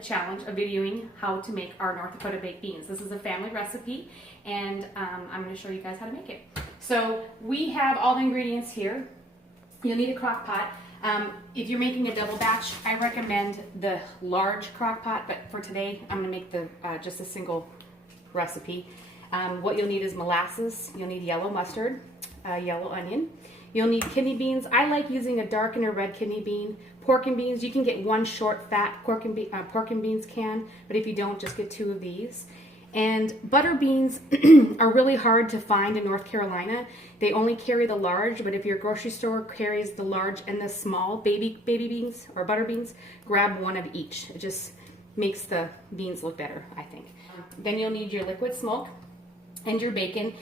challenge of videoing how to make our North Dakota baked beans. This is a family recipe, and I'm going to show you guys how to make it. So we have all the ingredients here. You'll need a crock pot. If you're making a double batch, I recommend the large crock pot, but for today I'm going to make the just a single recipe. What you'll need is molasses, you'll need yellow mustard, yellow onion, you'll need kidney beans. I like using a dark and a red kidney bean. Pork and beans, you can get one short fat pork and beans can, but if you don't, just get 2 of these. And butter beans are really hard to find in North Carolina. They only carry the large, but if your grocery store carries the large and the small baby beans or butter beans, grab 1 of each. It just makes the beans look better, I think. Then you'll need your liquid smoke and your bacon.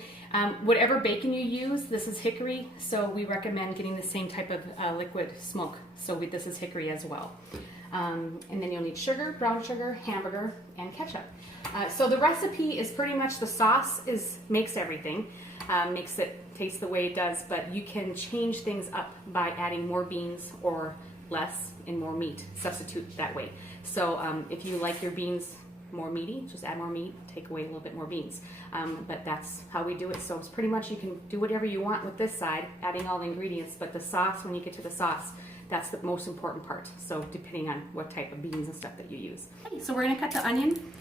Whatever bacon you use, this is hickory, so we recommend getting the same type of liquid smoke. So this is hickory as well. And then you'll need sugar, brown sugar, hamburger, and ketchup. So the recipe is pretty much the sauce makes everything, makes it taste the way it does, but you can change things up by adding more beans or less and more meat. Substitute that way. So if you like your beans more meaty, just add more meat, take away a little bit more beans. But that's how we do it. So it's pretty much you can do whatever you want with this side, adding all the ingredients, but the sauce, when you get to the sauce, that's the most important part. So depending on what type of beans and stuff that you use. Okay, so we're gonna cut the onion.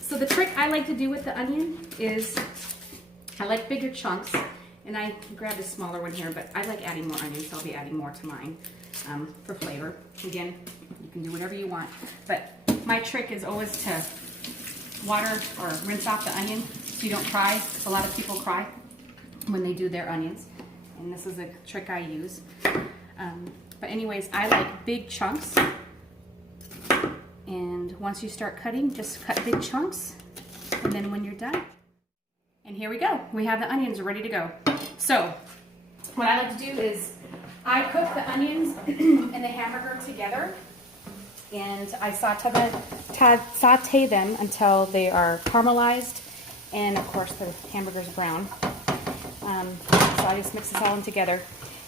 So the trick I like to do with the onion is I like bigger chunks, and I grabbed a smaller one here, but I like adding more onions, so I'll be adding more to mine for flavor. Again, you can do whatever you want, but my trick is always to water or rinse off the onion so you don't cry. A lot of people cry when they do their onions, and this is a trick I use. But anyways, I like big chunks, and once you start cutting, just cut big chunks, and then when you're done, and here we go, we have the onions ready to go. So what I like to do is I cook the onions and the hamburger together, and I saute them until they are caramelized, and of course the hamburger's brown. So I just mix this all in together.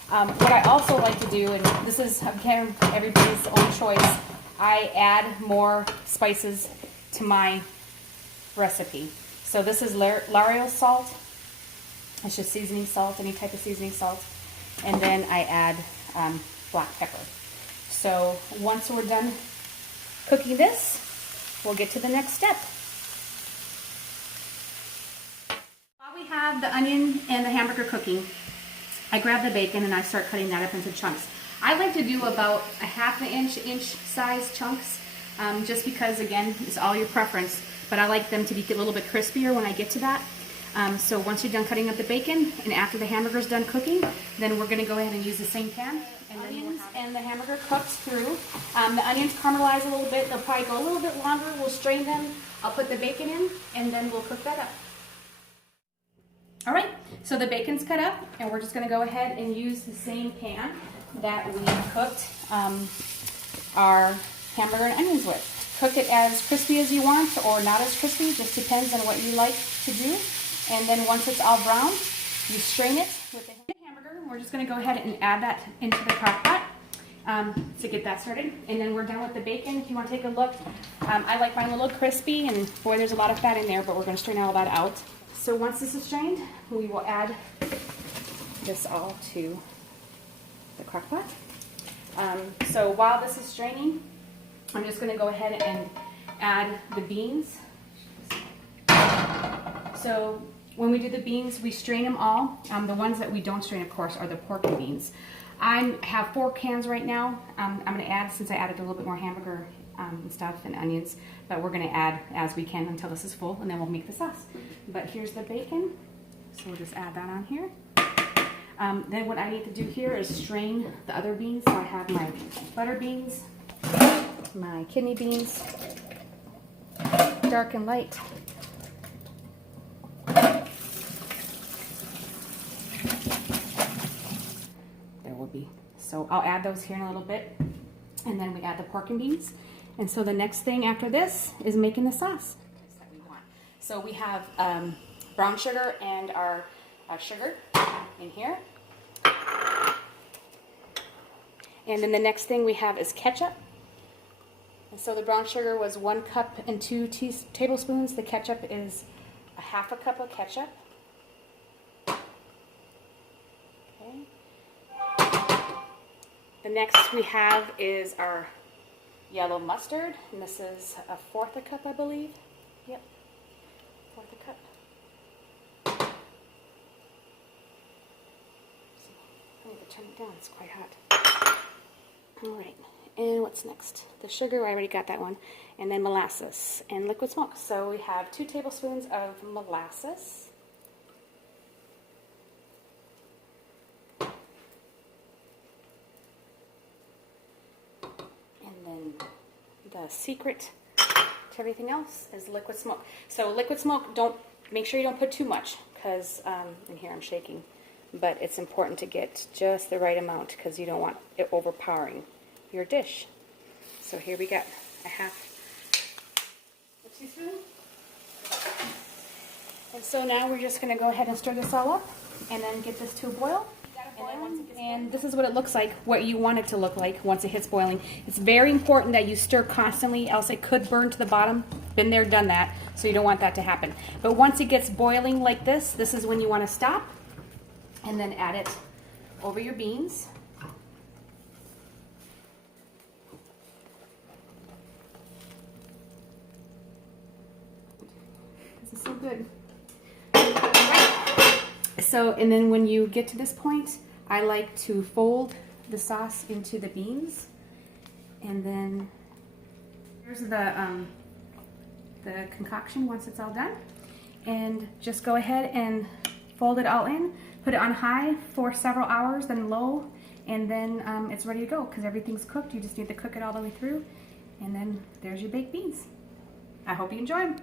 What I also like to do, and this is again everybody's own choice, I add more spices to my recipe. So this is L'Oreal salt. It's just seasoning salt, any type of seasoning salt. And then I add black pepper. So once we're done cooking this, we'll get to the next step. While we have the onion and the hamburger cooking, I grab the bacon and I start cutting that up into chunks. I like to do about a ½ inch size chunks, just because, again, it's all your preference, but I like them to be a little bit crispier when I get to that. So once you're done cutting up the bacon and after the hamburger's done cooking, then we're going to go ahead and use the same pan. And onions and the hamburger cooked through. The onions caramelize a little bit. They'll probably go a little bit longer. We'll strain them. I'll put the bacon in, and then we'll cook that up. All right, so the bacon's cut up, and we're just going to go ahead and use the same pan that we cooked our hamburger and onions with. Cook it as crispy as you want or not as crispy, just depends on what you like to do. And then once it's all brown, you strain it with the hamburger. We're just going to go ahead and add that into the crock pot to get that started. And then we're done with the bacon. If you want to take a look, I like mine a little crispy, and boy, there's a lot of fat in there, but we're going to strain all that out. So once this is strained, we will add this all to the crock pot. So while this is straining, I'm just going to go ahead and add the beans. So when we do the beans, we strain them all. The ones that we don't strain, of course, are the pork and beans. I have 4 cans right now. I'm going to add, since I added a little bit more hamburger and stuff and onions, but we're going to add as we can until this is full, and then we'll make the sauce. But here's the bacon, so we'll just add that on here. Then what I need to do here is strain the other beans. So I have my butter beans, my kidney beans, dark and light. There will be. So I'll add those here in a little bit, and then we add the pork and beans. And so the next thing after this is making the sauce that we want. So we have brown sugar and our sugar in here. And then the next thing we have is ketchup. So the brown sugar was 1 cup and 2 tablespoons. The ketchup is a 1/2 cup of ketchup. Okay. The next we have is our yellow mustard, and this is a 1/4 cup, I believe. Yep, 1/4 cup. I need to turn it down, it's quite hot. All right, and what's next? The sugar, I already got that one. And then molasses and liquid smoke. So we have 2 tablespoons of molasses. And then the secret to everything else is liquid smoke. So liquid smoke, make sure you don't put too much, because, and here I'm shaking, but it's important to get just the right amount because you don't want it overpowering your dish. So here we got a 1/2 teaspoon. And so now we're just going to go ahead and stir this all up and then get this to a boil. And this is what it looks like, what you want it to look like once it hits boiling. It's very important that you stir constantly, else it could burn to the bottom. Been there, done that, so you don't want that to happen. But once it gets boiling like this is when you want to stop and then add it over your beans. This is so good. So, and then when you get to this point, I like to fold the sauce into the beans, and then here's the concoction once it's all done, and just go ahead and fold it all in, put it on high for several hours, then low, and then it's ready to go because everything's cooked. You just need to cook it all the way through, and then there's your baked beans. I hope you enjoy them.